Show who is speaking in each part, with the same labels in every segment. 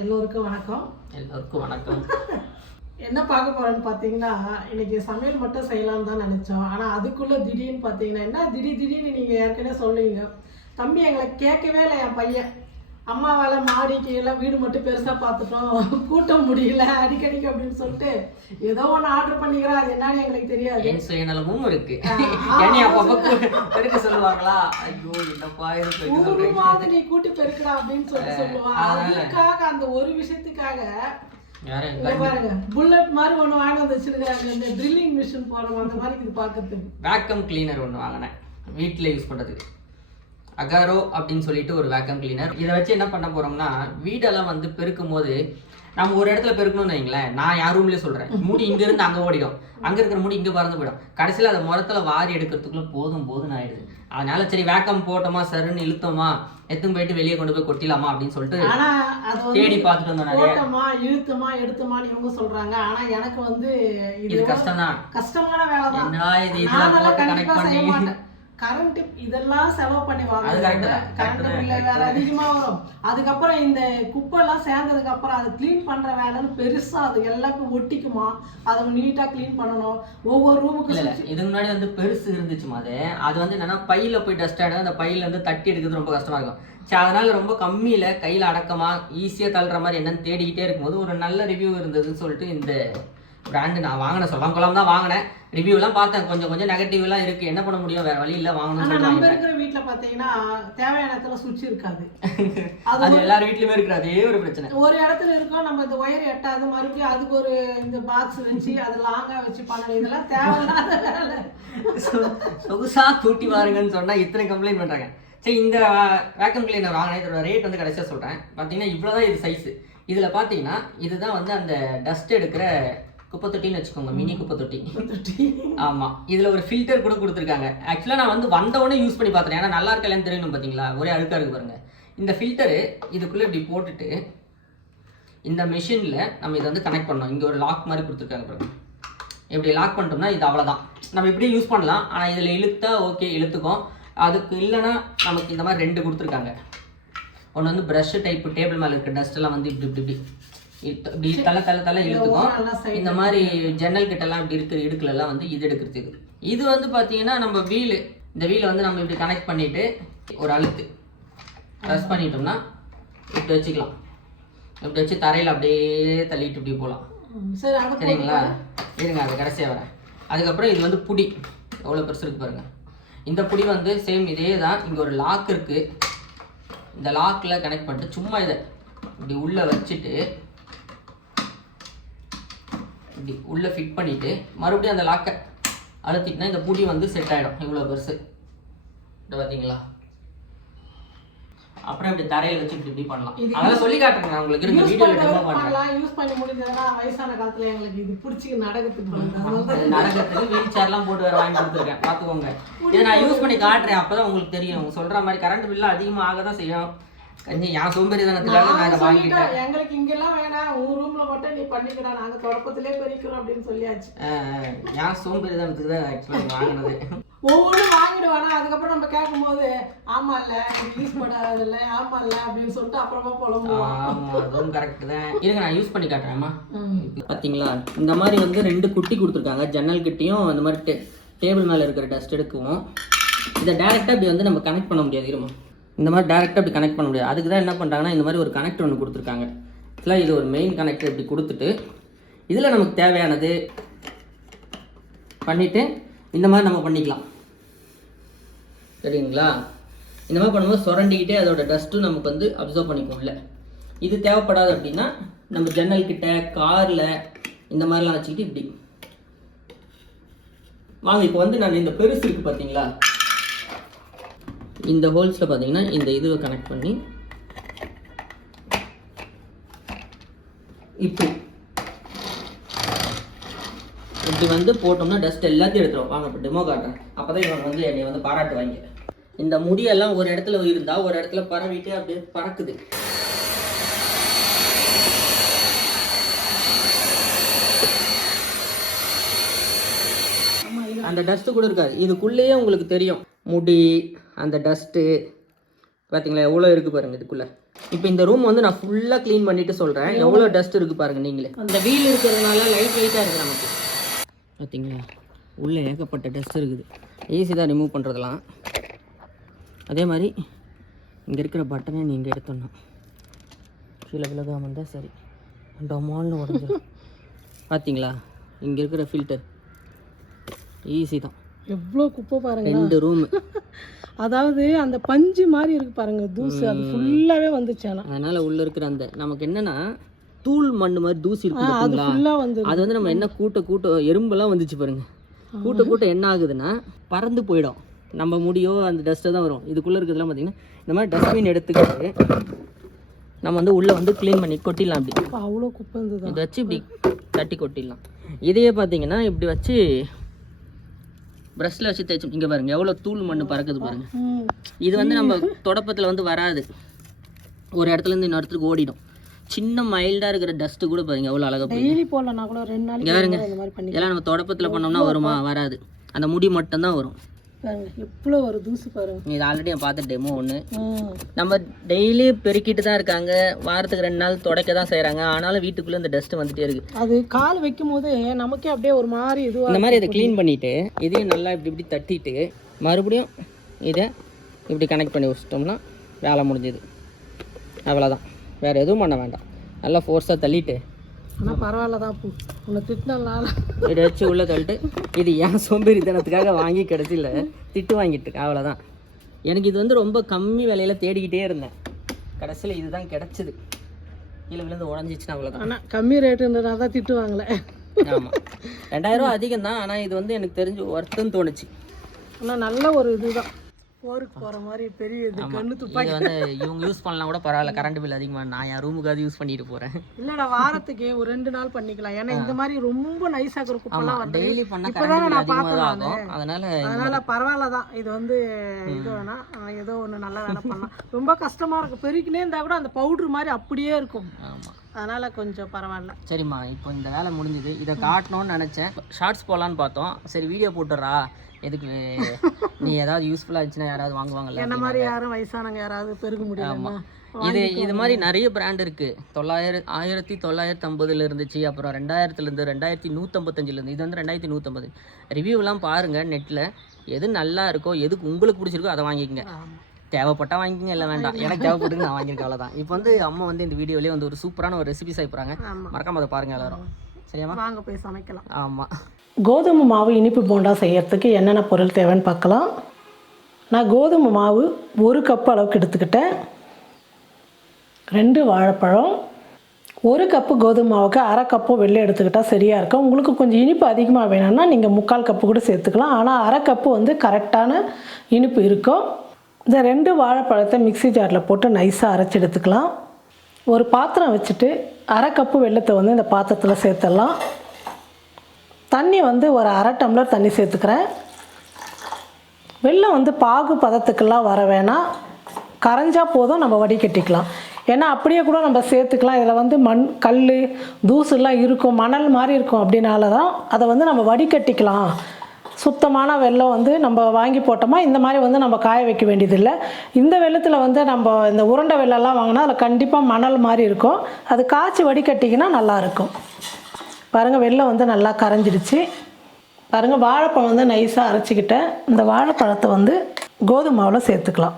Speaker 1: எல்லோருக்கும் வணக்கம்.
Speaker 2: எல்லோருக்கும் வணக்கம்.
Speaker 1: என்ன பார்க்க போறோம்னு பார்த்தீங்கன்னா இன்னைக்கு சமையல் மட்டும் செய்யலாம்னு தான் நினச்சோம். ஆனால் அதுக்குள்ளே திடீர்னு பார்த்தீங்கன்னா என்ன திடீர் திடீர்னு நீங்கள் ஏற்கனவே சொல்லுவீங்க தம்பி எங்களை கேட்கவே இல்லை என் பையன். அம்மாவால் மாடி கீழே வீடு மட்டும் பெருசாக பார்த்துட்டோம். கூட்டம் முடியல அடிக்கடிக்கு அப்படின்னு சொல்லிட்டு ஏதோ ஒன்று ஆர்டர் பண்ணிக்கிறோம் அது என்னன்னு எங்களுக்கு தெரியாது.
Speaker 2: என் சுயநலமும் இருக்கு. பெருக்க சொல்லுவாங்களா? ஐயோ என்னப்பா
Speaker 1: ஊருமாவது நீ கூட்டி பெருக்கடா அப்படின்னு சொல்லி சொல்லுவான். அதுக்காக அந்த ஒரு விஷயத்துக்காக பாருங்க புல்லட் மாதிரி ஒண்ணு வாங்கி வச்சிருக்காங்க. இந்த ட்ரில்லிங் மிஷின் போடுறோம் அந்த மாதிரி இது பார்க்கறதுக்கு.
Speaker 2: வேக்கம் கிளீனர் ஒன்று வாங்கினேன். வீட்டில் யூஸ் பண்ணுறதுக்கு அகாரோ அப்படின்னு சொல்லிட்டு ஒரு வேக்கம் கிளீனர் இதை வச்சு என்ன பண்ண போறோம்னா வீடெல்லாம் வந்து பெருக்கும் போது நம்ம ஒரு இடத்துல பெருக்கணும்னு வைங்களேன் நான் யார் ரூம்லேயே சொல்கிறேன் முடி இங்கேருந்து அங்கே ஓடிடும். அங்கே இருக்கிற முடி இங்கே பறந்து போயிடும். கடைசியில் அதை முறத்தில் வாரி எடுக்கிறதுக்குள்ள போதும் போதும் ஆயிடுது. அதனால சரி வேக்கம் போட்டோமா சருன்னு இழுத்தோமா எத்தும் போயிட்டு வெளியே கொண்டு போய் கொட்டிலாமா அப்படின்னு சொல்லிட்டு தேடி பார்த்துட்டு வந்தோம்
Speaker 1: போட்டோமா இழுத்துமா எடுத்துமான்னு இவங்க சொல்றாங்க. ஆனா எனக்கு வந்து
Speaker 2: இது கஷ்டம் தான்
Speaker 1: கஷ்டமான வேலை தான்
Speaker 2: கனெக்ட் பண்ணி
Speaker 1: கரண்ட் இதெல்லாம் செலவு பண்ணி
Speaker 2: தான்,
Speaker 1: கரண்ட். பில்ல வேற அதிகமா வரும். அதுக்கப்புறம் இந்த குப்பை எல்லாம் சேர்ந்ததுக்கு அப்புறம் அதை க்ளீன் பண்ற வேலைன்னு பெருசா அது எல்லாத்தையும் ஒட்டிக்குமா? அதை நீட்டா க்ளீன் பண்ணணும். ஒவ்வொரு ரூமுக்கு
Speaker 2: இல்ல இல்ல. இதுக்கு முன்னாடி வந்து பெருசு இருந்துச்சுமா அது. அது வந்து என்னன்னா பையில போய் டஸ்ட் ஆயிடும் அந்த பையில இருந்து தட்டி எடுக்கிறது ரொம்ப கஷ்டமா இருக்கும். சரி அதனால ரொம்ப கம்மியில கையில அடக்கமா ஈஸியா தள்ளுற மாதிரி என்னன்னு தேடிக்கிட்டே இருக்கும்போது ஒரு நல்ல ரிவ்யூ இருந்ததுன்னு சொல்லிட்டு இந்த பிராண்டு நான் வாங்கினேன். சொல்லாம் கொள்ளாம தான் வாங்கினேன். ரிவ்யூ எல்லாம் பார்த்தேன். கொஞ்சம் கொஞ்சம் நெகட்டிவ் எல்லாம் இருக்கு. என்ன பண்ண முடியும்? வேற வழி இல்ல வாங்கணும்னு
Speaker 1: ஆனா நம்ம. இருக்கிற வீட்ல பாத்தீங்கன்னா தேவையான இடத்துல சுவிட்ச் இருக்காது. அது
Speaker 2: எல்லார் வீட்லயுமே இருக்கிற அதே ஒரு பிரச்சனை.
Speaker 1: ஒரு இடத்துல இருக்கோம் நம்ம இந்த ஒயர் எட்டாது மறுபடியும் அதுக்கு ஒரு இந்த பாக்ஸ் வச்சு அது லாங்கா வச்சு பண்ணணும். இதெல்லாம் தேவையில்லாத வேலை.
Speaker 2: சொகுசா கூட்டி பாருங்கன்னு சொன்னா இத்தனை கம்ப்ளைண்ட் பண்றாங்க. சரி இந்த வேக்கம் கிளீனர் வாங்கினேன். இதோட ரேட் வந்து கடைசியாக சொல்றேன். பார்த்தீங்கன்னா இவ்வளோதான் இது சைஸ் இதில் பார்த்தீங்கன்னா இதுதான் வந்து அந்த டஸ்ட் எடுக்கிற குப்பை தொட்டின்னு வச்சுக்கோங்க மினி குப்பை தொட்டி ஆமாம் இதில் ஒரு ஃபில்டர் கூட கொடுத்துருக்காங்க. ஆக்சுவலாக நான் வந்து வந்த உடனே யூஸ் பண்ணி பார்த்துட்டேன் ஏன்னா நல்லா இருக்கலன்னு தெரியணும் பார்த்தீங்களா ஒரே அழுக்கா இருக்கு பாருங்க. இந்த ஃபில்டரு இதுக்குள்ளே இப்படி போட்டுட்டு இந்த மிஷினில் நம்ம இதை வந்து கனெக்ட் பண்ணோம் இங்கே ஒரு லாக் மாதிரி கொடுத்துருக்காங்க பாருங்க. இப்படி லாக் பண்ணிட்டோம்னா இது அவ்வளோதான் நம்ம இப்படியே யூஸ் பண்ணலாம். ஆனால் இதில் இழுத்தா ஓகே இழுத்துக்கும். அதுக்கு இல்லைன்னா நமக்கு இந்த மாதிரி ரெண்டு கொடுத்துருக்காங்க. ஒன்று வந்து ப்ரஷ் டைப் டேபிள் மேலே இருக்க டஸ்ட் எல்லாம் வந்து இப்படி இப்படி இப்படி. இப்படி தலை தலை தலை இழுத்துக்கும். இந்த மாதிரி ஜன்னல் கிட்டலாம் இப்படி இருக்கிற இடுக்குலலாம் வந்து இது எடுக்கிறதுக்கு. இது வந்து பார்த்தீங்கன்னா நம்ம வீல் இந்த வீலை வந்து நம்ம இப்படி கனெக்ட் பண்ணிட்டு ஒரு அழுத்து ப்ரெஸ் பண்ணிட்டோம்னா இப்படி வச்சுக்கலாம். இப்படி வச்சு தரையில் அப்படியே தள்ளிட்டு இப்படி போகலாம் சரிங்களா? இருங்க அது கடைசியாக வரேன். அதுக்கப்புறம் இது வந்து புடி. எவ்வளோ பெருசு இருக்கு பாருங்க. இந்த புடி வந்து சேம் இதே தான் இங்கே ஒரு லாக் இருக்கு. இந்த லாக்கில் கனெக்ட் பண்ணிட்டு சும்மா இதை இப்படி உள்ளே வச்சுட்டு இப்படி உள்ளே ஃபிட் பண்ணிட்டு மறுபடியும் அந்த லாக்கை அழுத்திட்டுனா இந்த புடி வந்து செட் ஆகிடும் இவ்வளோ பெருசு. இது பார்த்தீங்களா? அப்புறம் இப்படி தரையில் வச்சு இப்படி இப்படி பண்ணலாம். அதெல்லாம் சொல்லி காட்டுறேன் நான் உங்களுக்கு டெமோ பண்ணுறேன்
Speaker 1: பண்ணலாம். யூஸ் பண்ணி முடிஞ்சதுன்னா வயசான காலத்துல எங்களுக்கு இது பிடிச்சி
Speaker 2: அது நடக்கிறதுக்கு வீல் சேர்லாம் போட்டு வேற வாங்கி கொடுத்துருக்கேன். பார்த்துக்கோங்க. இதை நான் யூஸ் பண்ணி காட்டுறேன். அப்பதான் உங்களுக்கு தெரியும். சொல்ற மாதிரி கரண்ட் பில்லு அதிகமாக ஆக தான் செய்யும். கொஞ்சம் என் சோம்பேறிதனத்துக்காக நான் இதை வாங்கிட்டேன்
Speaker 1: எங்களுக்கு இங்கெல்லாம் வேணாம். உன் ரூம்ல மட்டும் நீ பண்ணிக்கடா. நாங்க தொடக்கத்திலே பெருக்கிறோம் அப்படின்னு சொல்லியாச்சு.
Speaker 2: என் சோம்பேறிதனத்துக்கு தான் ஆக்சுவலாக வாங்கினது.
Speaker 1: ஒவ்வொன்றும் வாங்கிடுவானா? அதுக்கப்புறம் நம்ம கேட்கும்போது ஆமா இல்ல யூஸ் பண்ணாது இல்ல ஆமா இல்ல அப்படின்னு சொல்லிட்டு அப்புறமா புலம்புவோம்
Speaker 2: ஆமா அதுவும் கரெக்ட் தான். இருங்க நான் யூஸ் பண்ணி காட்டுறேன்மா
Speaker 1: ம்.
Speaker 2: பார்த்தீங்களா இந்த மாதிரி வந்து ரெண்டு குட்டி கொடுத்துருக்காங்க. ஜன்னல் கிட்டியும் இந்த மாதிரி டே டேபிள் மேலே இருக்கிற டஸ்ட் எடுக்கவும். இதை டேரெக்டாக இப்படி வந்து நம்ம கனெக்ட் பண்ண முடியாது இருமா? இந்த மாதிரி டேரெக்டாக இப்படி கனெக்ட் பண்ண முடியாது. அதுக்கு தான் என்ன பண்ணுறாங்கன்னா இந்த மாதிரி ஒரு கனெக்டர் ஒன்று கொடுத்துருக்காங்க. ஆக்சுவலாக இது ஒரு மெயின் கனெக்டர் இப்படி கொடுத்துட்டு இதில் நமக்கு தேவையானது பண்ணிவிட்டு இந்த மாதிரி நம்ம பண்ணிக்கலாம். சரிங்களா? இந்த மாதிரி பண்ணும்போது சுரண்டிக்கிட்டே அதோட டஸ்ட்டும் நமக்கு வந்து அப்சர்வ் பண்ணிக்கும் இது தேவைப்படாது அப்படின்னா நம்ம ஜன்னல் கிட்ட காரில் இந்த மாதிரிலாம் வச்சுக்கிட்டு இப்படி. வாங்க இப்போ வந்து நான் இந்த பெருசு இருக்குது பார்த்தீங்களா இந்த ஹோல்ஸில் பார்த்தீங்கன்னா இந்த இதுவை கனெக்ட் பண்ணி இப்படி. இப்படி வந்து போட்டோம்னா டஸ்ட் எல்லாத்தையும் எடுத்துரும். வாங்க இப்போ டெமோ காட்டுறேன். அப்போ தான் இவங்க வந்து என்னை வந்து பாராட்டுவாங்க இந்த முடியெல்லாம் ஒரு இடத்துல இருந்தால் ஒரு இடத்துல பரவிட்டு அப்படியே பறக்குது. அந்த டஸ்ட்டு கூட இருக்காது. இதுக்குள்ளேயே உங்களுக்கு தெரியும். முடி அந்த டஸ்ட்டு பார்த்தீங்களா எவ்வளோ இருக்குது பாருங்க இதுக்குள்ளே. இப்போ இந்த ரூம் வந்து நான் ஃபுல்லாக க்ளீன் பண்ணிட்டு சொல்கிறேன் எவ்வளோ டஸ்ட் இருக்குது பாருங்க நீங்களே. அந்த வீல் இருக்கிறதுனால லைட் வெயிட்டாக இருக்குது நமக்கு. பார்த்தீங்களா உள்ளே ஏகப்பட்ட டஸ்ட் இருக்குது. ஈஸி தான் ரிமூவ் பண்ணுறதுலாம் அதே மாதிரி இங்கே இருக்கிற பட்டனை நீங்கள் எடுத்துடணும். கீழே விலகாம இருந்தால் சரி. டொமால்னு உடஞ்சிடும் பார்த்தீங்களா இங்கே இருக்கிற ஃபில்டர் ஈஸி தான்.
Speaker 1: எவ்வளோ குப்பை பாருங்க
Speaker 2: ரெண்டு ரூம்
Speaker 1: அதாவது அந்த பஞ்சு மாதிரி இருக்கு பாருங்க தூசு. அது ஃபுல்லாவே வந்துச்சு ஆனா.
Speaker 2: அதனால் உள்ளே இருக்கிற அந்த நமக்கு என்னன்னா தூள் மண் மாதிரி தூசி இருக்கு
Speaker 1: அது ஃபுல்லா வந்து
Speaker 2: அது வந்து நம்ம என்ன கூட்ட கூட்ட எறும்பெல்லாம் வந்துச்சு பாருங்க. கூட்ட கூட்ட என்ன ஆகுதுன்னா பறந்து போயிடும். நம்ம முடியோ அந்த டஸ்ட்டு தான் வரும். இதுக்குள்ளே இருக்கிறதுலாம் பார்த்தீங்கன்னா இந்த மாதிரி டஸ்ட்பின் எடுத்துக்கிட்டு நம்ம வந்து உள்ளே வந்து க்ளீன் பண்ணி கொட்டிடலாம் அப்படி.
Speaker 1: அப்ப அவ்வளோ குப்பை இருந்தது?
Speaker 2: இதை வச்சு இப்படி தட்டி கொட்டிடலாம். இதையே பார்த்தீங்கன்னா இப்படி வச்சு ப்ரஷ்ல வச்சு தேய்ச்சி இங்கே பாருங்க எவ்வளோ தூள் மண் பறக்குது பாருங்க. இது வந்து நம்ம தொடப்பத்தில் வந்து வராது. ஒரு இடத்துல இருந்து இன்னொரு இடத்துக்கு ஓடிடும். சின்ன மைல்டாக இருக்கிற டஸ்ட்டு கூட பாருங்க எவ்வளோ அழகாக
Speaker 1: டெய்லி போடலன்னா கூட ரெண்டு பண்ணி
Speaker 2: இதெல்லாம் நம்ம தொடப்பத்தில் பண்ணோம்னா வருமா? வராது. அந்த முடி மட்டும்தான் வரும்.
Speaker 1: பாருங்க எவ்வளோ ஒரு தூசு பாருங்க.
Speaker 2: இது ஆல்ரெடி நான் பார்த்த டெமோ ஒன்று. நம்ம டெய்லி பெருக்கிட்டு தான் இருக்காங்க. வாரத்துக்கு ரெண்டு நாள் துடைக்க தான் செய்கிறாங்க ஆனாலும் வீட்டுக்குள்ளே இந்த டஸ்ட்டு வந்துட்டே இருக்கு.
Speaker 1: அது கால் வைக்கும் போது நமக்கே அப்படியே ஒரு மாதிரி இதுவா
Speaker 2: இந்த மாதிரி இதை க்ளீன் பண்ணிவிட்டு இதையும் நல்லா இப்படி இப்படி தட்டிட்டு மறுபடியும் இதை இப்படி கனெக்ட் பண்ணி வச்சிட்டோம்னா வேலை முடிஞ்சுது. அவ்வளோதான் வேறு எதுவும் பண்ண வேண்டாம். நல்லா ஃபோர்ஸாக தள்ளிட்டு
Speaker 1: ஆனா பரவாயில்ல தான் பூ. உன்னை திட்டினால
Speaker 2: வச்சு உள்ளே தள்ளிட்டு இது என் சோம்பேறித்தனத்துக்காக வாங்கி கிடச்சில்ல. திட்டு வாங்கிட்டு இருக்கேன் அவ்வளோதான் எனக்கு இது வந்து ரொம்ப கம்மி விலையில் தேடிக்கிட்டே இருந்தேன். கடைசியில் இதுதான் கிடச்சிது. கீழே விழுந்து உடஞ்சிச்சுன்னா அவ்வளோதான்
Speaker 1: ஆனா கம்மி ரேட்டுன்றதா தான் திட்டுவாங்களே
Speaker 2: ஆமாம் ரெண்டாயிரம் அதிகம் தான் ஆனால் இது வந்து எனக்கு தெரிஞ்சு ஒர்த்துன்னு தோணுச்சு.
Speaker 1: ஆனா நல்ல ஒரு இதுதான். போருக்கு போற மாதிரி பெரிய இது கண்ணு துப்பாக்கி.
Speaker 2: வந்து இவங்க யூஸ் பண்ணலாம் கூட பரவாயில்ல. கரண்ட் பில் அதிகமாக நான் என் ரூமுக்காவது யூஸ் பண்ணிட்டு போகிறேன்
Speaker 1: இல்லடா வாரத்துக்கு ஒரு ரெண்டு நாள் பண்ணிக்கலாம். ஏன்னா இந்த மாதிரி ரொம்ப நைஸா இருக்கிற குப்பெல்லாம் வருது
Speaker 2: டெய்லி
Speaker 1: இப்பதானே
Speaker 2: கரண்ட்
Speaker 1: நான் பார்த்தேன்
Speaker 2: அதனால்
Speaker 1: அதனால பரவாயில்ல தான். இது வந்து இது வேணா ஏதோ ஒண்ணு நல்ல வேலை பண்ணலாம். ரொம்ப கஷ்டமா இருக்கும் பெருக்கினே இருந்தா கூட அந்த பவுடர் மாதிரி அப்படியே இருக்கும்.
Speaker 2: ஆமாம்
Speaker 1: அதனால கொஞ்சம் பரவாயில்ல.
Speaker 2: சரிம்மா இப்போ இந்த வேலை முடிஞ்சுது. இதை காட்டணும்னு நினச்சேன். ஷார்ட்ஸ் போடலான்னு பார்த்தோம். சரி வீடியோ போட்டுடுறா. எதுக்கு? நீ ஏதாவது யூஸ்ஃபுல்லாக இருந்துச்சுன்னா யாராவது வாங்குவாங்கல்ல
Speaker 1: என்ன மாதிரி யாரும் வயசானவங்க யாராவது பெருக முடியலன்னா
Speaker 2: இது இது மாதிரி நிறைய பிராண்ட் இருக்கு. தொள்ளாயிரம் ஆயிரத்தி தொள்ளாயிரத்தி ஐம்பதுல இருந்துச்சு அப்புறம் ரெண்டாயிரத்துலேருந்து ரெண்டாயிரத்தி நூற்றம்பத்தஞ்சிலேருந்து இது வந்து ரெண்டாயிரத்தி நூற்றம்பது ரிவ்யூலாம் பாருங்க நெட்டில் எது நல்லா இருக்கோ எதுக்கு உங்களுக்கு பிடிச்சிருக்கோ அதை வாங்கிக்கங்க. தேவைப்பட்டா வாங்கிக்கங்க இல்லை வேண்டாம். எனக்கு தேவைப்பட்டு நான் வாங்கியிருக்கேன் அவ்வளோதான் இப்போ வந்து அம்மா வந்து இந்த வீடியோலேயே வந்து ஒரு சூப்பரான ஒரு ரெசிபி
Speaker 1: ஆமா.
Speaker 2: மறக்காம அதை பாருங்க எல்லாரும். சரியாம்மா?
Speaker 1: வாங்க போய் சமைக்கலாம்.
Speaker 2: ஆமாம்
Speaker 1: கோதுமை மாவு இனிப்பு போண்டா செய்யறதுக்கு என்னென்ன பொருள் தேவைன்னு பார்க்கலாம். நான் கோதுமை மாவு ஒரு கப் அளவுக்கு எடுத்துக்கிட்டேன். ரெண்டு வாழைப்பழம். ஒரு கப்பு கோதுமை மாவுக்கு அரை கப்பு வெள்ளை எடுத்துக்கிட்டால் சரியாக இருக்கும். உங்களுக்கு கொஞ்சம் இனிப்பு அதிகமாக வேணும்னா நீங்கள் முக்கால் கப்பு கூட சேர்த்துக்கலாம். ஆனால் அரை கப்பு வந்து கரெக்டான இனிப்பு இருக்கும். இந்த ரெண்டு வாழைப்பழத்தை மிக்ஸி ஜாரில் போட்டு நைஸாக அரைச்சி எடுத்துக்கலாம். ஒரு பாத்திரம் வச்சுட்டு அரை கப்பு வெள்ளத்தை வந்து இந்த பாத்திரத்தில் சேர்த்துடலாம். தண்ணி வந்து ஒரு அரை டம்ளர் தண்ணி சேர்த்துக்கிறேன். வெள்ளம் வந்து பாகு பதத்துக்கெல்லாம் வர வேணாம். கரைஞ்சா போதும் நம்ம வடிகட்டிக்கலாம் ஏன்னா அப்படியே கூட நம்ம சேர்த்துக்கலாம். இதில் வந்து மண் கல் தூசுலாம் இருக்கும். மணல் மாதிரி இருக்கும் அப்படின்னால தான் அதை வந்து நம்ம வடிகட்டிக்கலாம் சுத்தமான வெள்ளம் வந்து நம்ம வாங்கி போட்டோமா இந்த மாதிரி வந்து நம்ம காய வைக்க வேண்டியதில்லை. இந்த வெள்ளத்தில் வந்து நம்ம இந்த உருண்டை வெள்ளம்லாம் வாங்கினா அதில் கண்டிப்பாக மணல் மாதிரி இருக்கும். அது காய்ச்சி வடிகட்டிங்கன்னா நல்லாயிருக்கும் பாருங்கள் வெள்ளம் வந்து நல்லா கரைஞ்சிடுச்சு. பாருங்கள் வாழைப்பழம் வந்து நைஸாக அரைச்சிக்கிட்டேன். இந்த வாழைப்பழத்தை வந்து கோதுமை மாவில் சேர்த்துக்கலாம்.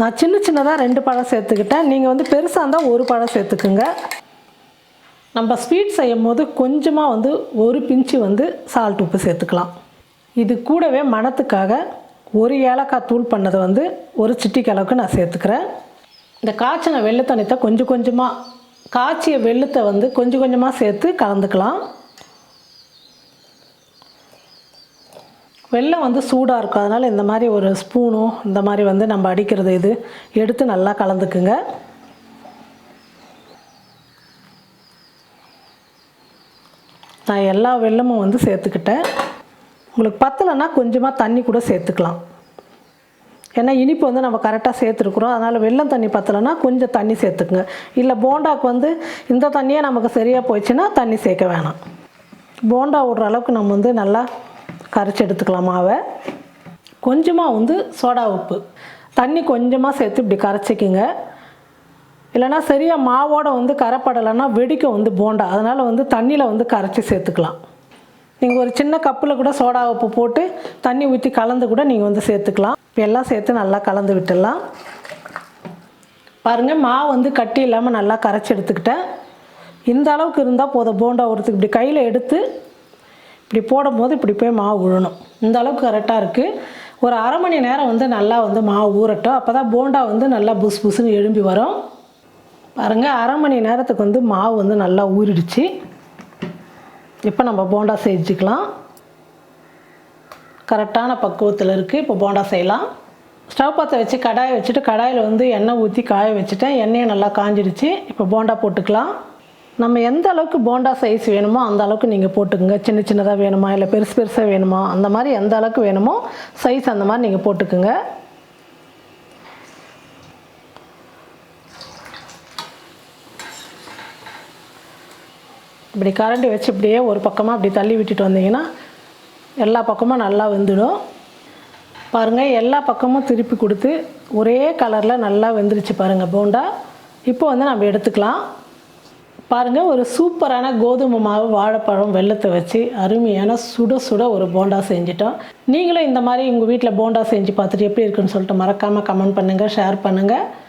Speaker 1: நான் சின்ன சின்னதாக ரெண்டு பழம் சேர்த்துக்கிட்டேன். நீங்கள் வந்து பெருசாக இருந்தால் ஒரு பழம் சேர்த்துக்குங்க. நம்ம ஸ்வீட் செய்யும் போது கொஞ்சமாக வந்து ஒரு பிஞ்சு வந்து சால்ட் உப்பு சேர்த்துக்கலாம். இது கூடவே மணத்துக்காக ஒரு ஏலக்காய் தூள் பண்ணதை வந்து ஒரு சிட்டிக்கு அளவுக்கு நான் சேர்த்துக்கிறேன். இந்த காய்ச்சின வெள்ளத்தண்ணித்தை கொஞ்சம் கொஞ்சமாக காய்ச்சிய வெள்ளத்தை வந்து கொஞ்சம் கொஞ்சமாக சேர்த்து கலந்துக்கலாம். வெள்ளம் வந்து சூடாக இருக்கும். அதனால் இந்த மாதிரி ஒரு ஸ்பூனும் இந்த மாதிரி வந்து நம்ம அடிக்கிறது இது எடுத்து நல்லா கலந்துக்குங்க. நான் எல்லா வெள்ளமும் வந்து சேர்த்துக்கிட்டேன். உங்களுக்கு பத்தலைன்னா கொஞ்சமாக தண்ணி கூட சேர்த்துக்கலாம். ஏன்னா இனிப்பு வந்து நம்ம கரெக்டாக சேர்த்துருக்குறோம். அதனால் வெள்ளம் தண்ணி பத்தலைன்னா கொஞ்சம் தண்ணி சேர்த்துக்குங்க. இல்லை போண்டாக்கு வந்து இந்த தண்ணியே நமக்கு சரியாக போயிடுச்சுன்னா தண்ணி சேர்க்க வேணாம். போண்டா விடுற அளவுக்கு நம்ம வந்து நல்லா கரைச்சி எடுத்துக்கலாம் மாவை. கொஞ்சமாக வந்து சோடா உப்பு. தண்ணி கொஞ்சமாக சேர்த்து இப்படி கரைச்சிக்கிங்க. இல்லைன்னா சரியாக மாவோட வந்து கரைப்படலைன்னா வெடிக்க வந்து போண்டா. அதனால் வந்து தண்ணியில் வந்து கரைச்சி சேர்த்துக்கலாம். நீங்கள் ஒரு சின்ன கப்பில் கூட சோடா உப்பு போட்டு தண்ணி ஊற்றி கலந்து கூட நீங்கள் வந்து சேர்த்துக்கலாம். எல்லாம் சேர்த்து நல்லா கலந்து விட்டுடலாம். பாருங்கள் மாவு வந்து கட்டி இல்லாமல் நல்லா கரைச்சி எடுத்துக்கிட்டேன். இந்த அளவுக்கு இருந்தால் போதும். போண்டா ஒருத்துக்கு இப்படி கையில் எடுத்து இப்படி போடும்போது இப்படி போய் மாவு விழணும் இந்த அளவுக்கு கரெக்டாக இருக்குது ஒரு அரை மணி நேரம் வந்து நல்லா வந்து மாவு ஊறட்டும். அப்போ தான் போண்டா வந்து நல்லா புஸ் புஸ்ன்னு எழும்பி வரும். பாருங்கள் அரை மணி நேரத்துக்கு வந்து மாவு வந்து நல்லா ஊறிடுச்சு. இப்போ நம்ம போண்டா செஞ்சுக்கலாம். கரெக்டான பக்குவத்தில் இருக்குது இப்போ போண்டா செய்யலாம். ஸ்டவ் பற்ற வச்சு கடாயை வச்சுட்டு கடாயில் வந்து எண்ணெய் ஊற்றி காய வச்சுட்டேன். எண்ணெயை நல்லா காஞ்சிடுச்சு. இப்போ போண்டா போட்டுக்கலாம். நம்ம எந்த அளவுக்கு போண்டா சைஸ் வேணுமோ அந்த அளவுக்கு நீங்கள் போட்டுக்குங்க. சின்ன சின்னதாக வேணுமா இல்லை பெருசு பெருசாக வேணுமா அந்த மாதிரி எந்த அளவுக்கு வேணுமோ சைஸ் அந்த மாதிரி நீங்கள் போட்டுக்குங்க. இப்படி கரண்டி வச்சு இப்படியே ஒரு பக்கமாக அப்படி தள்ளி விட்டுட்டு வந்தீங்கன்னா எல்லா பக்கமும் நல்லா வெந்துடும். பாருங்கள் எல்லா பக்கமும் திருப்பி கொடுத்து ஒரே கலரில் நல்லா வெந்துருச்சு பாருங்கள் போண்டா. இப்போ வந்து நம்ம எடுத்துக்கலாம். பாருங்கள் ஒரு சூப்பரான கோதுமை மாவு வாழைப்பழம் வெள்ளத்தை வச்சு அருமையான சுட சுட ஒரு போண்டா செஞ்சிட்டோம். நீங்களும் இந்த மாதிரி உங்கள் வீட்டில் போண்டா செஞ்சு பார்த்துட்டு எப்படி இருக்குன்னு சொல்லிட்டு மறக்காமல் கமெண்ட் பண்ணுங்கள் ஷேர் பண்ணுங்கள்